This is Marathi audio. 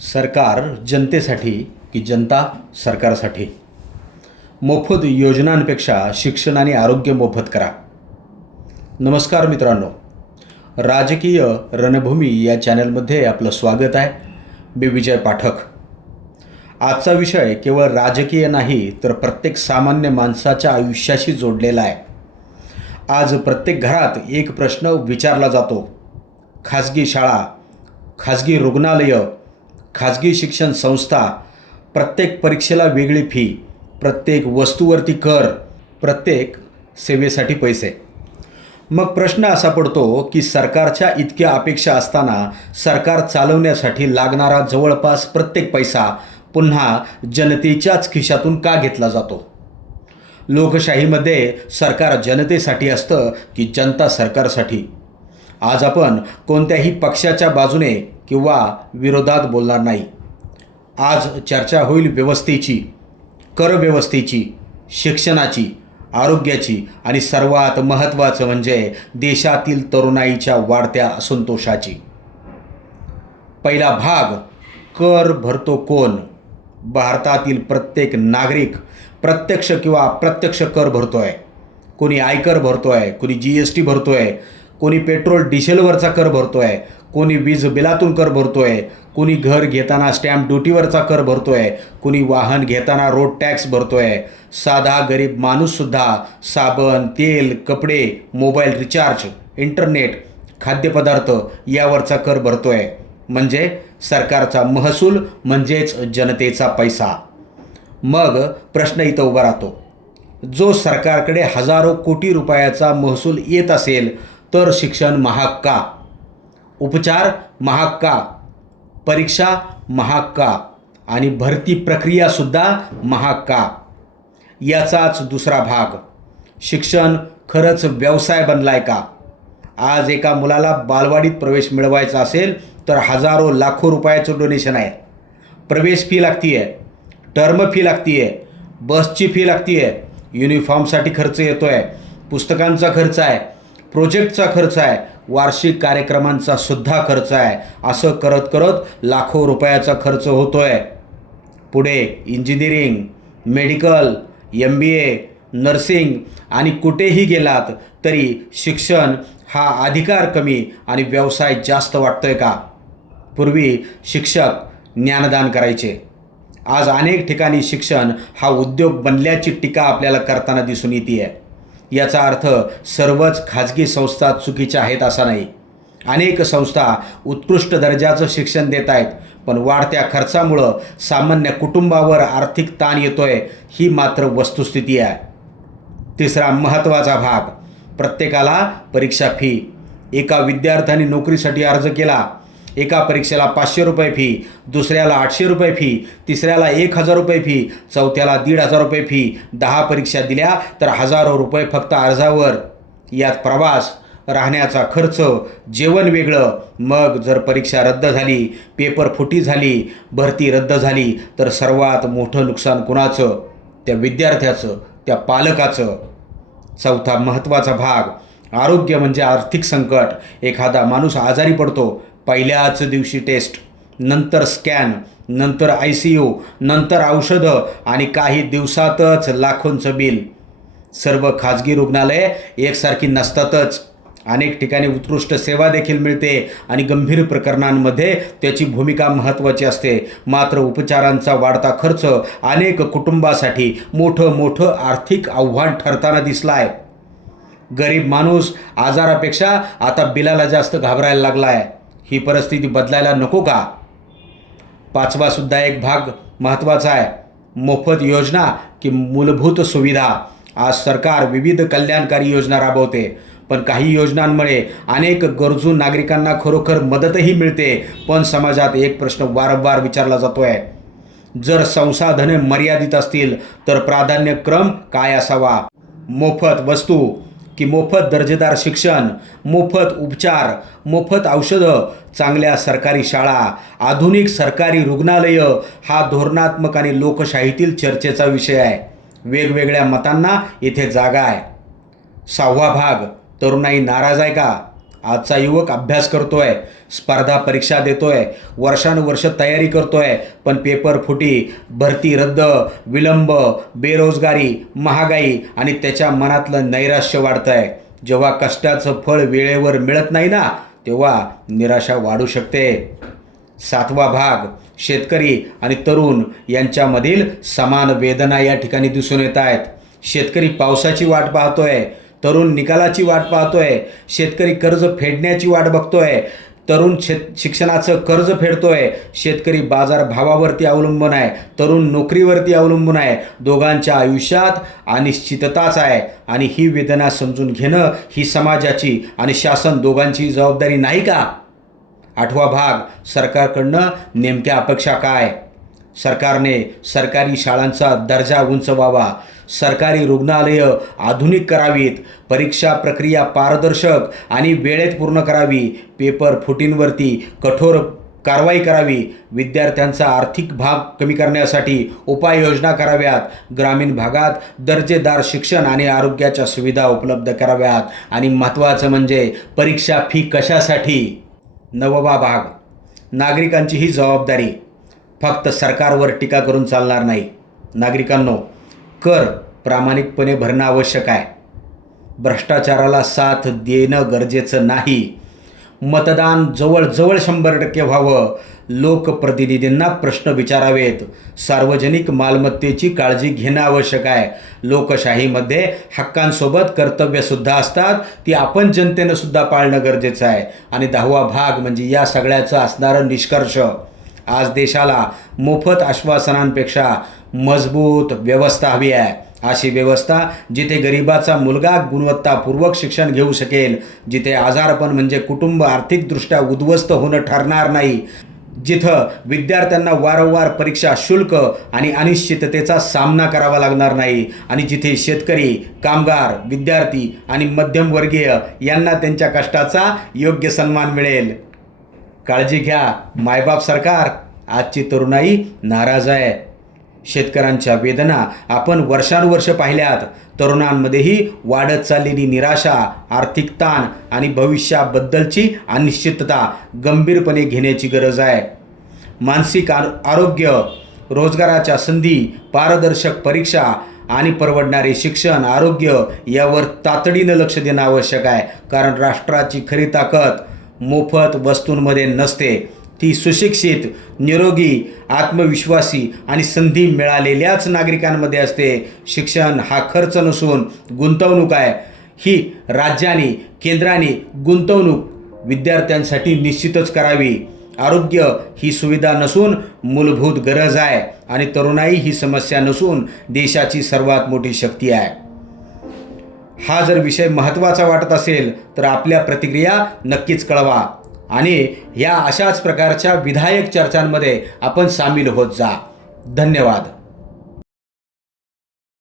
सरकार जनतेसाठी की जनता सरकारसाठी? मोफत योजनांपेक्षा शिक्षण आणि आरोग्य मोफत करा. नमस्कार मित्रांनो, राजकीय रणभूमी या चॅनलमध्ये आपलं स्वागत आहे. मी विजय पाठक. आजचा विषय केवळ राजकीय नाही तर प्रत्येक सामान्य माणसाच्या आयुष्याशी जोडलेला आहे. आज प्रत्येक घरात एक प्रश्न विचारला जातो. खाजगी शाळा, खाजगी रुग्णालयं, खाजगी शिक्षण संस्था, प्रत्येक परीक्षेला वेगळी फी, प्रत्येक वस्तूवरती कर, प्रत्येक सेवेसाठी पैसे. मग प्रश्न असा पडतो की सरकारच्या इतक्या अपेक्षा असताना सरकार चालवण्यासाठी लागणारा जवळपास प्रत्येक पैसा पुन्हा जनतेच्याच खिशातून का घेतला जातो? लोकशाहीमध्ये सरकार जनतेसाठी असतं की जनता सरकारसाठी? आज आपण कोणत्याही पक्षाच्या बाजूने किंवा विरोधात बोलणार नाही. आज चर्चा होईल व्यवस्थेची, कर व्यवस्थेची, शिक्षणाची, आरोग्याची आणि सर्वात महत्त्वाचं म्हणजे देशातील तरुणाईच्या वाढत्या असंतोषाची. पहिला भाग, कर भरतो कोण? भारतातील प्रत्येक नागरिक प्रत्यक्ष किंवा अप्रत्यक्ष कर भरतोय. कोणी आयकर भरतोय, कोणी GST भरतोय, कोणी पेट्रोल डिझेलवरचा कर भरतोय, कोणी वीज बिलातून कर भरतोय, कोणी घर घेताना स्टॅम्प ड्युटीवरचा कर भरतोय, कोणी वाहन घेताना रोड टॅक्स भरतोय. साधा गरीब माणूससुद्धा साबण, तेल, कपडे, मोबाईल रिचार्ज, इंटरनेट, खाद्यपदार्थ यावरचा कर भरतोय. म्हणजे सरकारचा महसूल म्हणजेच जनतेचा पैसा. मग प्रश्न इथं उभा राहतो, जो सरकारकडे हजारो कोटी रुपयाचा महसूल येत असेल तर शिक्षण महाग का? उपचार महाग का? परीक्षा महाग का? आणि भरती प्रक्रियासुद्धा महाग का? याचाच दुसरा भाग, शिक्षण खरंच व्यवसाय बनलाय का? आज एका मुलाला बालवाडीत प्रवेश मिळवायचा असेल तर हजारो लाखो रुपयाचं डोनेशन आहे. प्रवेश फी लागतीये, टर्म फी लागतीये, बसची फी लागतीये, युनिफॉर्मसाठी खर्च येतोय, पुस्तकांचा खर्च आहे, प्रोजेक्टचा खर्च आहे, वार्षिक कार्यक्रमांचा सुद्धा खर्च आहे. असं करत करत लाखो रुपयाचा खर्च होतोय. पुढे इंजिनिअरिंग, मेडिकल, MBA, नर्सिंग आणि कुठेही गेलात तरी शिक्षण हा अधिकार कमी आणि व्यवसाय जास्त वाटतोय का? पूर्वी शिक्षक ज्ञानदान करायचे. आज अनेक ठिकाणी शिक्षण हा उद्योग बनल्याची टीका आपल्याला करताना दिसून येते. याचा अर्थ सर्वच खाजगी संस्था चुकीच्या आहेत असा नाही. अनेक संस्था उत्कृष्ट दर्जाचं शिक्षण देत आहेत, पण वाढत्या खर्चामुळं सामान्य कुटुंबावर आर्थिक ताण येतोय, ही मात्र वस्तुस्थिती आहे. तिसरा महत्त्वाचा भाग, प्रत्येकाला परीक्षा फी. एका विद्यार्थ्याने नोकरीसाठी अर्ज केला, एका परीक्षेला 500 रुपये फी, दुसऱ्याला 800 रुपये फी, तिसऱ्याला 1000 रुपये फी, चौथ्याला 1500 रुपये फी. 10 परीक्षा दिल्या तर हजारो रुपये फक्त अर्जावर. यात प्रवास, राहण्याचा खर्च, जेवण वेगळं. मग जर परीक्षा रद्द झाली, पेपर फुटी झाली, भरती रद्द झाली तर सर्वात मोठं नुकसान कुणाचं? त्या विद्यार्थ्याचं, त्या पालकाचं. चौथा महत्त्वाचा भाग, आरोग्य म्हणजे आर्थिक संकट. एखादा माणूस आजारी पडतो, पहिल्याच दिवशी टेस्ट, नंतर स्कॅन, नंतर ICU, नंतर औषधं आणि काही दिवसातच लाखोंचं बिल. सर्व खाजगी रुग्णालये एकसारखी नसतातच. अनेक ठिकाणी उत्कृष्ट सेवा देखील मिळते आणि गंभीर प्रकरणांमध्ये त्याची भूमिका महत्त्वाची असते. मात्र उपचारांचा वाढता खर्च अनेक कुटुंबासाठी मोठं आर्थिक आव्हान ठरताना दिसलाय. गरीब माणूस आजारापेक्षा आता बिलाला जास्त घाबरायला लागला आहे. ही परिस्थिती बदलायला नको का? पाचवा सुद्धा एक भाग महत्त्वाचा आहे, मोफत योजना की मूलभूत सुविधा. आज सरकार विविध कल्याणकारी योजना राबवते, पण काही योजनांमुळे अनेक गरजू नागरिकांना खरोखर मदतही मिळते. पण समाजात एक प्रश्न वारंवार विचारला जातोय, जर संसाधने मर्यादित असतील तर प्राधान्यक्रम काय असावा? मोफत वस्तू की मोफत दर्जेदार शिक्षण, मोफत उपचार, मोफत औषधं, चांगल्या सरकारी शाळा, आधुनिक सरकारी रुग्णालयं हा धोरणात्मक आणि लोकशाहीतील चर्चेचा विषय आहे. वेगवेगळ्या मतांना इथे जागा आहे. 6वा भाग, तरुणाई नाराज आहे का? आजचा युवक अभ्यास करतोय, स्पर्धा परीक्षा देतोय, वर्षानुवर्ष तयारी करतोय, पण पेपर फुटी, भरती रद्द, विलंब, बेरोजगारी, महागाई आणि त्याच्या मनातलं नैराश्य वाढतंय. जेव्हा कष्टाचं फळ वेळेवर मिळत नाही ना, तेव्हा निराशा वाढू शकते. 7वा भाग, शेतकरी आणि तरुण यांच्यामधील समान वेदना या ठिकाणी दिसून येत आहेत. शेतकरी पावसाची वाट पाहतोय, तरुण निकालाची वाट पाहतोय. शेतकरी कर्ज फेडण्याची वाट बघतोय, तरुण शिक्षणाचं कर्ज फेडतोय. शेतकरी बाजार भावावरती अवलंबून आहे, तरुण नोकरीवरती अवलंबून आहे. दोघांच्या आयुष्यात अनिश्चितताच आहे आणि ही वेदना समजून घेणं ही समाजाची आणि शासन दोघांची जबाबदारी नाही का? 8वा भाग, सरकारकडनं नेमक्या अपेक्षा काय? सरकारने सरकारी शाळांचा दर्जा उंचवावा, सरकारी रुग्णालयं आधुनिक करावीत, परीक्षा प्रक्रिया पारदर्शक आणि वेळेत पूर्ण करावी, पेपर फुटींवरती कठोर कारवाई करावी, विद्यार्थ्यांचा आर्थिक भाग कमी करण्यासाठी उपाययोजना कराव्यात, ग्रामीण भागात दर्जेदार शिक्षण आणि आरोग्याच्या सुविधा उपलब्ध कराव्यात आणि महत्त्वाचं म्हणजे परीक्षा फी कशासाठी? 9वा भाग, नागरिकांची ही जबाबदारी. फक्त सरकारवर टीका करून चालणार नाही. नागरिकांनो, कर प्रामाणिकपणे भरणं आवश्यक आहे. भ्रष्टाचाराला साथ देणं गरजेचं नाही. मतदान जवळजवळ 100% व्हावं. लोकप्रतिनिधींना प्रश्न विचारावेत. सार्वजनिक मालमत्तेची काळजी घेणं आवश्यक आहे. लोकशाहीमध्ये हक्कांसोबत कर्तव्यसुद्धा असतात, ती आपण जनतेनं सुद्धा पाळणं गरजेचं आहे. आणि 10वा भाग म्हणजे या सगळ्याचं असणारं निष्कर्ष. आज देशाला मोफत आश्वासनांपेक्षा मजबूत व्यवस्था हवी आहे. अशी व्यवस्था जिथे गरिबाचा मुलगा गुणवत्तापूर्वक शिक्षण घेऊ शकेल, जिथे आजारपण म्हणजे कुटुंब आर्थिकदृष्ट्या उद्ध्वस्त होणं ठरणार नाही, जिथं विद्यार्थ्यांना वारंवार परीक्षा शुल्क आणि अनिश्चिततेचा सामना करावा लागणार नाही आणि जिथे शेतकरी, कामगार, विद्यार्थी आणि मध्यमवर्गीय यांना त्यांच्या कष्टाचा योग्य सन्मान मिळेल. काळजी घ्या मायबाप सरकार. आजची तरुणाई नाराज आहे. शेतकऱ्यांच्या वेदना आपण वर्षानुवर्ष पाहिल्यात. तरुणांमध्येही वाढत चाललेली निराशा, आर्थिक ताण आणि भविष्याबद्दलची अनिश्चितता गंभीरपणे घेण्याची गरज आहे. मानसिक आरोग्य, रोजगाराच्या संधी, पारदर्शक परीक्षा आणि परवडणारे शिक्षण, आरोग्य यावर तातडीनं लक्ष देणं आवश्यक आहे. कारण राष्ट्राची खरी ताकद मोफत वस्तूंमध्ये नसते, ती सुशिक्षित, निरोगी, आत्मविश्वासी आणि संधी मिळालेल्याच नागरिकांमध्ये असते. शिक्षण हा खर्च नसून गुंतवणूक आहे. ही राज्याने, केंद्राने गुंतवणूक विद्यार्थ्यांसाठी निश्चितच करावी. आरोग्य ही सुविधा नसून मूलभूत गरज आहे आणि तरुणाई ही समस्या नसून देशाची सर्वात मोठी शक्ती आहे. हा जर विषय महत्त्वाचा वाटत असेल तर आपल्या प्रतिक्रिया नक्कीच कळवा आणि या अशाच प्रकारच्या विधायक चर्चांमध्ये आपण सामील होत जा. धन्यवाद.